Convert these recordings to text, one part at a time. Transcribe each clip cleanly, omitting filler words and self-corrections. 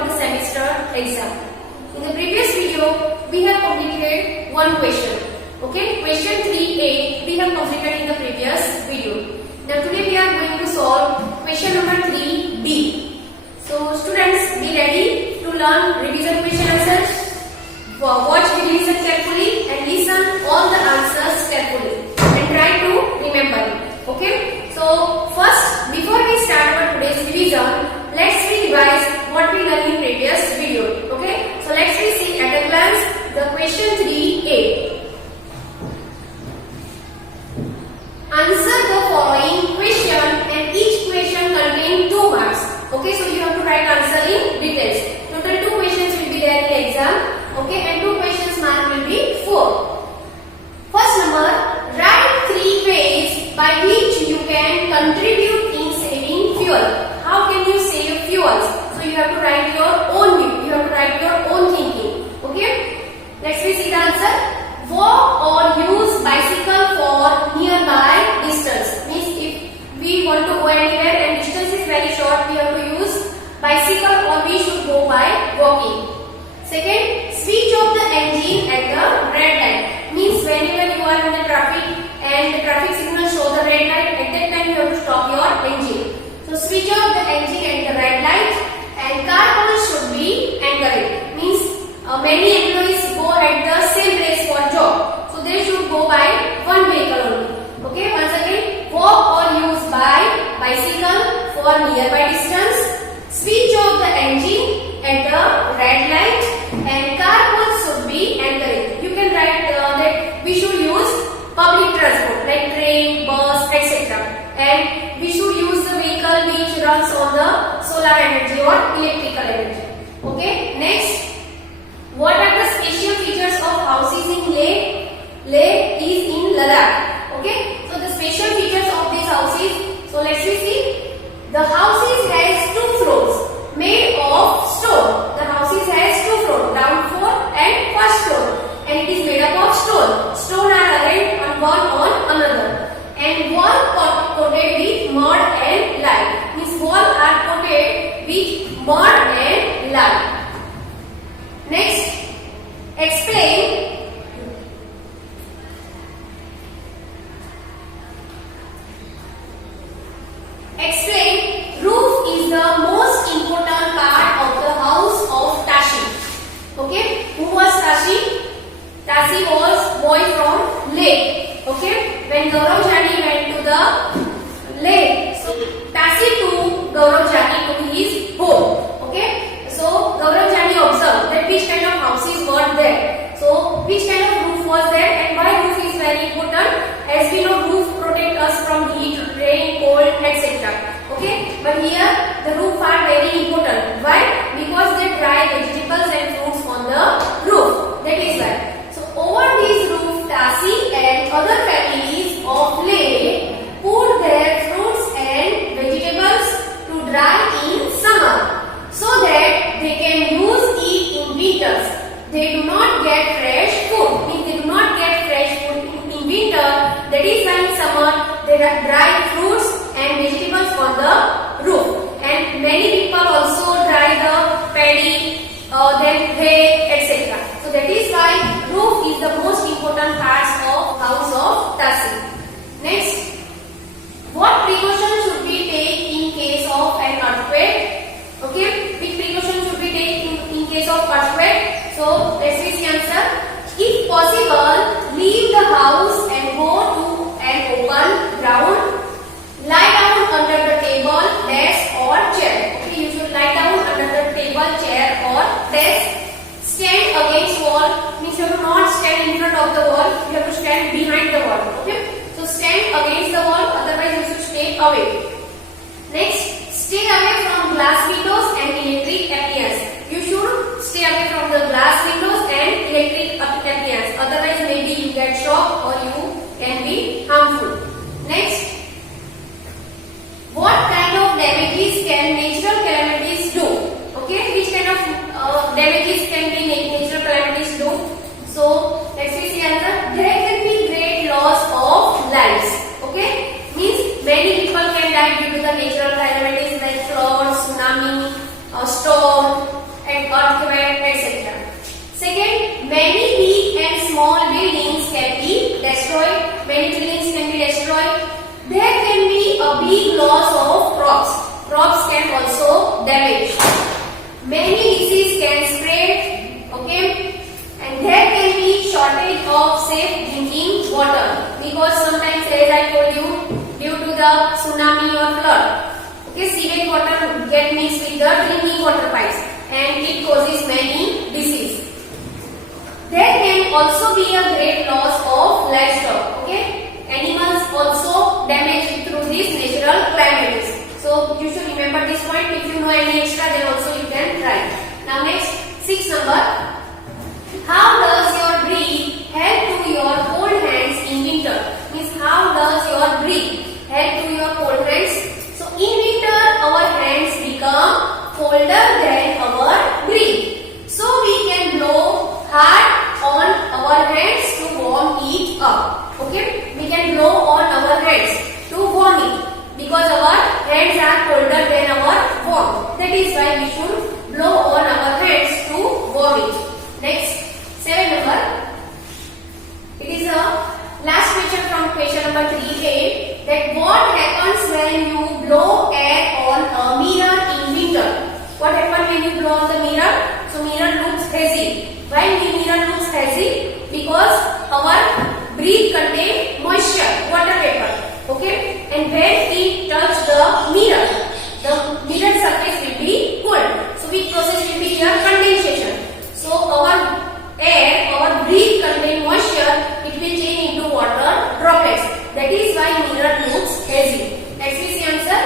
for the semester exam. In the previous video, we have completed one question. Okay, question 3A we have completed in the previous video. Now today we are going to solve question number 3B. So students, be ready to learn revision question answers. Watch the revision carefully and listen all the answers carefully and try to remember it. Okay. So first, before we start our today's revision, let's revise what we learned in previous video. Okay. So let's see at a glance the question 3A. Answer the following question and each question contains 2 marks. Okay, so you have to write answer in details. Total 2 questions will be there in exam. Okay, and 2 questions mark will be 4. First number, write 3 ways by which you can contribute in saving fuel. How can you save fuels? So you have to write your own view. You have to write your own thinking. Okay, let's see the answer. Walk or use bicycle for nearby distance. Means if we want to go anywhere and distance is very short, we have to use bicycle or we should go by walking. Second, switch off the engine at the red light. Means whenever you are in the traffic and the traffic signal show the red light, at that time you have to stop your engine. So switch off the engine at the red light and car owners should be encouraged. Means many employees go at the same place for job. So they should go by one vehicle only. Okay, once again, walk or use by bicycle for nearby distance. Switch off the engine at the red light and car owners should be encouraged. You can write that we should use public transport like train, bus, etc. And we should use the vehicle which runs on the solar energy or electrical energy. Okay, next. What are the special features of houses in Leh? Leh is in Ladakh. Okay, so the special features of these houses. So let's see. The houses has 2 floors made of stone. The houses has 2 floors, ground floor and first floor, and it is made up of stone. Stone are arranged on one on another, and wall coated with mud and lime. Means wall are coated with mud and lime. Next, explain roof is the most important part of the house of Tashi. Okay, who was Tashi? Tashi was boy from Leh. Okay, when Gaurav Jani went to the Leh, so Tashi took Gaurav Jani to his home. Okay, so Gaurav Jani observed that which kind of houses were there. So which kind of roof was there and why roof is very important? As we know, roof protect us from heat, rain, cold, etc. Okay, but here the roof are very important. Why? Because they dry vegetables and fruits on the roof. That is why. So over this roof, Tashi and other families of Leh put their fruits and vegetables to dry in summer, so that they can use it in winters. They do not get fresh food. If they do not get fresh food in winter, that is why in summer they dry fruits and vegetables on the roof. And many people also dry the paddy, then hay, etc. So that is why roof is the most important part of house of Tashi. Next, what precautions should we take in case of an earthquake? Okay, which precautions should we take in case of earthquake? So let's see the answer. If possible, leave the house and go to an open ground. Lie down under the table, desk or chair. Okay, you should lie down under the table, chair or desk. Stand against wall. Means you have to not stand in front of the wall. You have to stand behind the wall. Okay, so stand against the wall. Otherwise, you should stay away. Next, stay away from glass windows and electric appliances. You should stay away from the glass windows and electric appliances. Otherwise, maybe you get shocked or you can be harmful. Next, what kind of damages can natural calamities do? Okay, which kind of damages can be natural calamities do? So let's see the answer. There can be great loss of lives. Okay, means many people can die due to the natural calamities like floods, tsunami, storm, many buildings can be destroyed. There can be a big loss of crops. Crops can also damage. Many diseases can spread, okay, and there can be shortage of safe drinking water because sometimes, as I told you, due to the tsunami or flood, okay, sewage water get mixed with the drinking water pipes and it causes many diseases. There can also be a great loss of livestock, okay. Animals also damaged through these natural calamities. So you should remember this point. If you know any extra, then also you can try. Now next, 6 number. How does your breath help to your cold hands in winter? Means how does your breath help to your cold hands? So in winter, our hands become colder than our breath. So we can blow hard on our hands to warm it up. Okay, we can blow on our hands to warm it because our hands are colder than our warm. That is why we should blow on our hands to warm it. Next, 7 number. It is a last question from question number 3a. That what happens when you blow air on a mirror in winter? What happens when you blow on the mirror? So mirror looks hazy. Why the mirror looks hazy? Because our breath contain moisture, water vapor, okay, and when it touch the mirror surface will be cold. So which process will be here? Condensation. So our air, our breath contain moisture, it will change into water droplets. That is why mirror looks hazy. Next is the answer.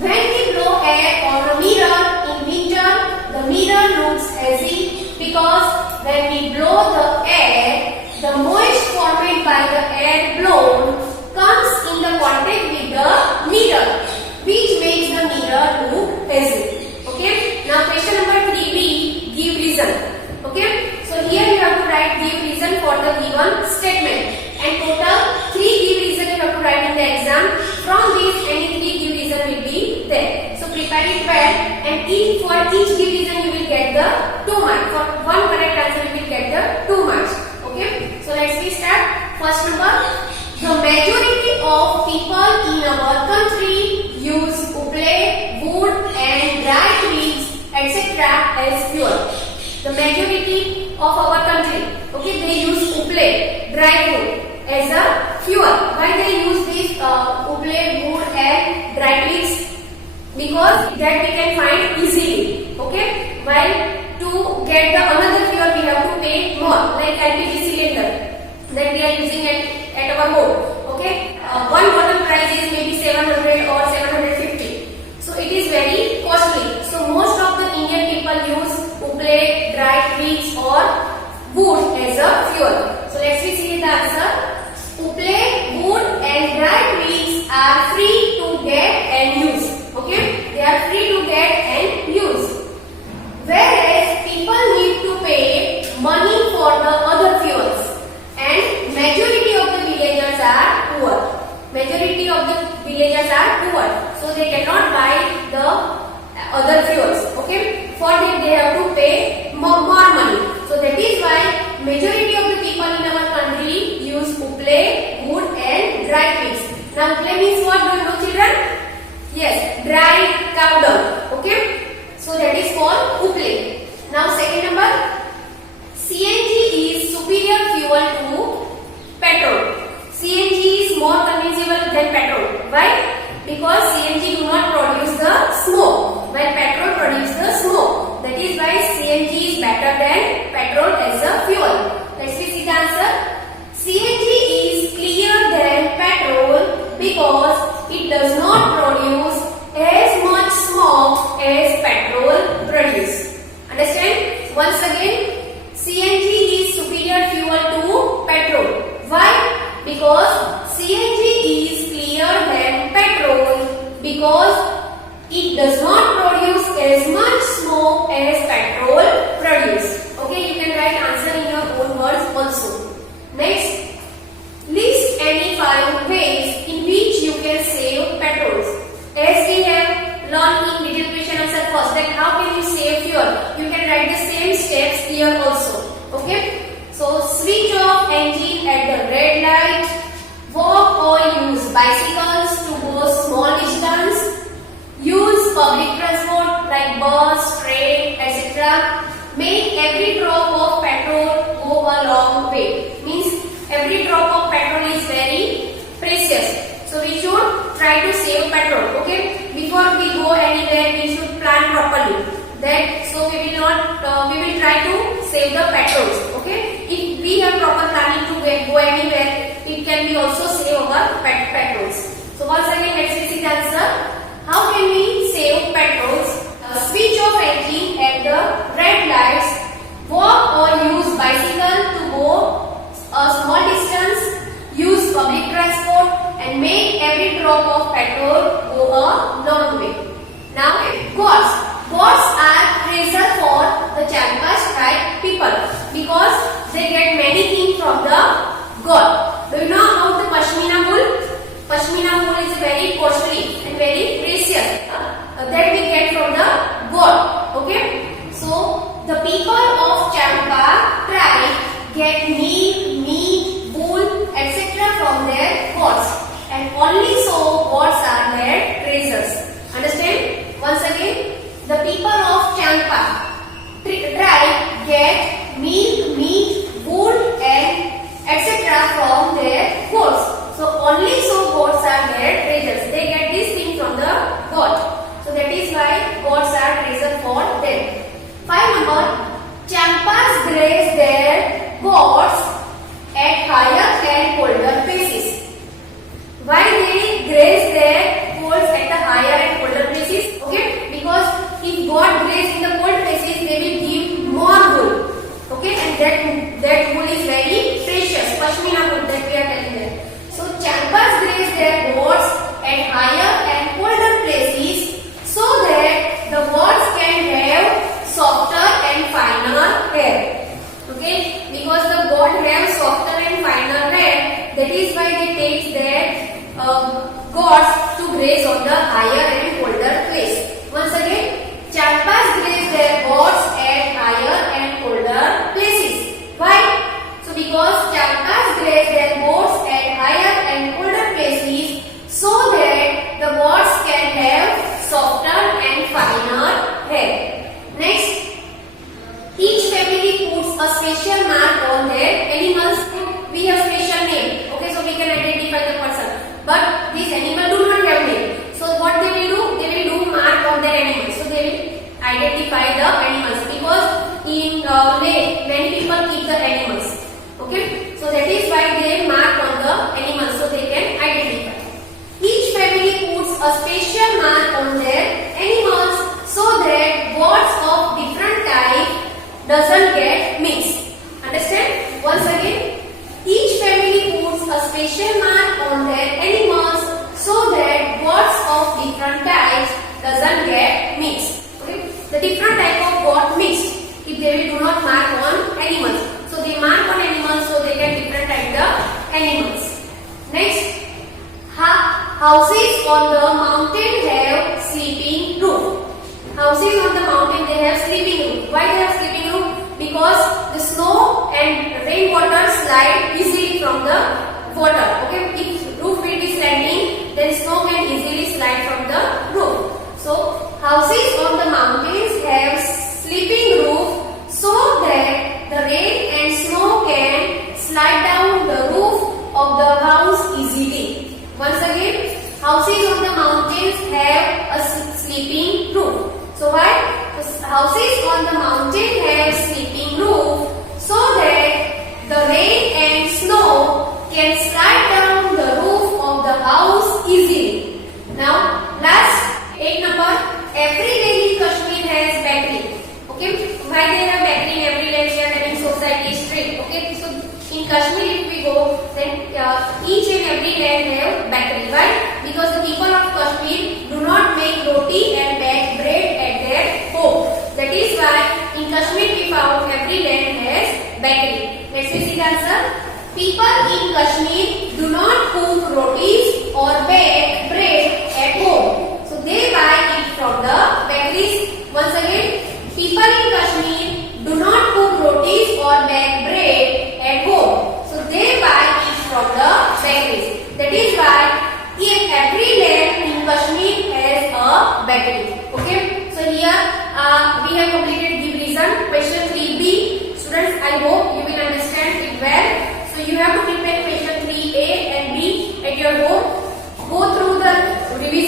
When we blow air on a mirror in winter, the mirror looks hazy because when we blow the air, the moist formed by the air blown comes in the contact with the mirror, which makes the mirror look hazy. Okay. Now question number 3b, give reason. Okay. So here you have to write give reason for the given statement, and total 3 give reason you have to write in the exam. From this, any 3 give reason will be there. So prepare it well, and for each give reason you will get the 2 marks. For one correct answer you will get the 2 marks. Okay, so let's start. First number, the majority of people in our country use uple, wood and dry twigs, etc. as fuel. The majority of our country, okay, they use uple, dry wood as a fuel. Why they use this uple, wood and dry twigs? Because that we can find easily. Okay, while to get the another fuel we have to pay more, like LPG cylinder that we are using at our home. Okay, one bottle price is maybe 700 or 750. So it is very costly. So most of the Indian people use uple, dry twigs or wood as a fuel. So let's see the answer. Uple, wood and dry twigs are free to get and use. Okay, they are free to get and use. Whereas people need to pay money for the other fuels, and majority of the villagers are poor. Majority of the villagers are poor, so they cannot buy the other fuels. Okay, for that they have to pay more money. So that is why majority of the people in our country use uple, wood and dry twigs. Now uple means what? Do you know, children? Yes, dry cow dung. Okay, so that is called uple. Now second number, CNG is superior fuel to petrol. CNG is more conventional than petrol. Why? Because CNG do not produce the smoke, while petrol produces the smoke. That is why CNG is better than petrol as a fuel. Let's see the answer. CNG is cleaner than petrol because it does not produce as much smoke as petrol produces. Understand? Once again, CNG is superior fuel to petrol. Why? Because CNG is cleaner than petrol because it does not produce as much smoke as petrol produces. Okay, you can write answer in your own words also. Next, list any 5 ways in which you can save petrols. As we have learned in middle question answer first, that how can you save fuel? You can write the same steps here also. Okay, so switch off engine at the red light, try to save petrol. Okay, before we go anywhere, we should plan properly. That so we will not we will try to save the petrols. Okay, if we have proper planning to go anywhere, it can be also save our petrols. So once again, let's see the answer. How can we save petrols? Switch off engine at the red lights. Walk or use bicycle to go a small distance. Use public transport and make every drop of petrol go a long way. Now, gods. Gods are treasure for the Champas tribe people because they get many things from the god. Do you know about the Pashmina wool? Pashmina wool is very costly and very precious that we get from the god. Okay, so the people of Champa tribe get meat, wool, etc. from their gods, and only so gods are their treasures. Understand? Once again, the people of Champa tribe get meat, wool, and etc. from their gods. So only so gods are their treasures. They get this thing from the god. So that is why gods are treasure for them. 5 number. Champas graze their gods at higher and colder places. Why they graze their gods at the higher and colder places? Okay, because if God graze in the cold places, they will give more wool. Okay, and that wool is very precious. Pashmina wool that we are telling them. So Champas graze their gods at higher and colder places so that the gods can have softer and finer hair. Okay, because the god have softer and finer hair, that is why they take their gods to graze on the higher and colder place. Once again, Champas graze their gods at higher and colder places. Why? So because Champas graze their gods at higher and colder places so that the gods can have softer and finer hair. Next, each family puts a special mark on their animals. We have special name. Okay, so we can identify the person. But these animals do not have name. So what they will do? They will do mark on their animals. So they will identify the animals because in lake many people keep the animals. Okay, so that is why they mark on the animals so they can identify. Each family puts a special mark on their animals so that gods of different type doesn't get mixed. Understand? Once again, each family puts a special mark on their animals so that gods of different types doesn't get mixed. Okay? The different type of god mixed if they do not mark on animals. So they mark on animals so they can differentiate the animals. Next, houses on the mountain have sleeping roof. Houses on the mountain, they have sleeping roof. Why they have sleeping roof? Because the snow and rainwater slide easily from the water. Okay, if roof will be sliding, then snow can easily slide from the roof. So houses on the mountains have sleeping roof so that the rain and snow can slide down the roof of the house easily. Once again, houses on the mountains have a sleeping roof. So why? Houses on the mountain have sleeping roof so that the rain and snow can slide down the roof of the house easily. Now, last 8 number. Every lane in Kashmir has bakery. Okay, why they have bakery in every lane? We are having society street. Okay, so in Kashmir if we go, then each and every lane have bakery. Why? Because the people of Kashmir do not make roti and bake bread at their home. That is why in Kashmir we found every land has bakery. Let's see the answer. People in Kashmir do not cook rotis or bake bread at home. So they buy it from the bakeries. Once again, people in Kashmir do not cook rotis or bake bread at home. So they buy it from the bakeries. That is why every land in Kashmir has a bakery. Okay. So here we have completed the reason. Question 3b. Students, I hope you will understand it well. So you have to prepare question 3a and b at your home. Go through the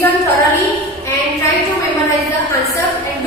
listen thoroughly and try to memorize the answer and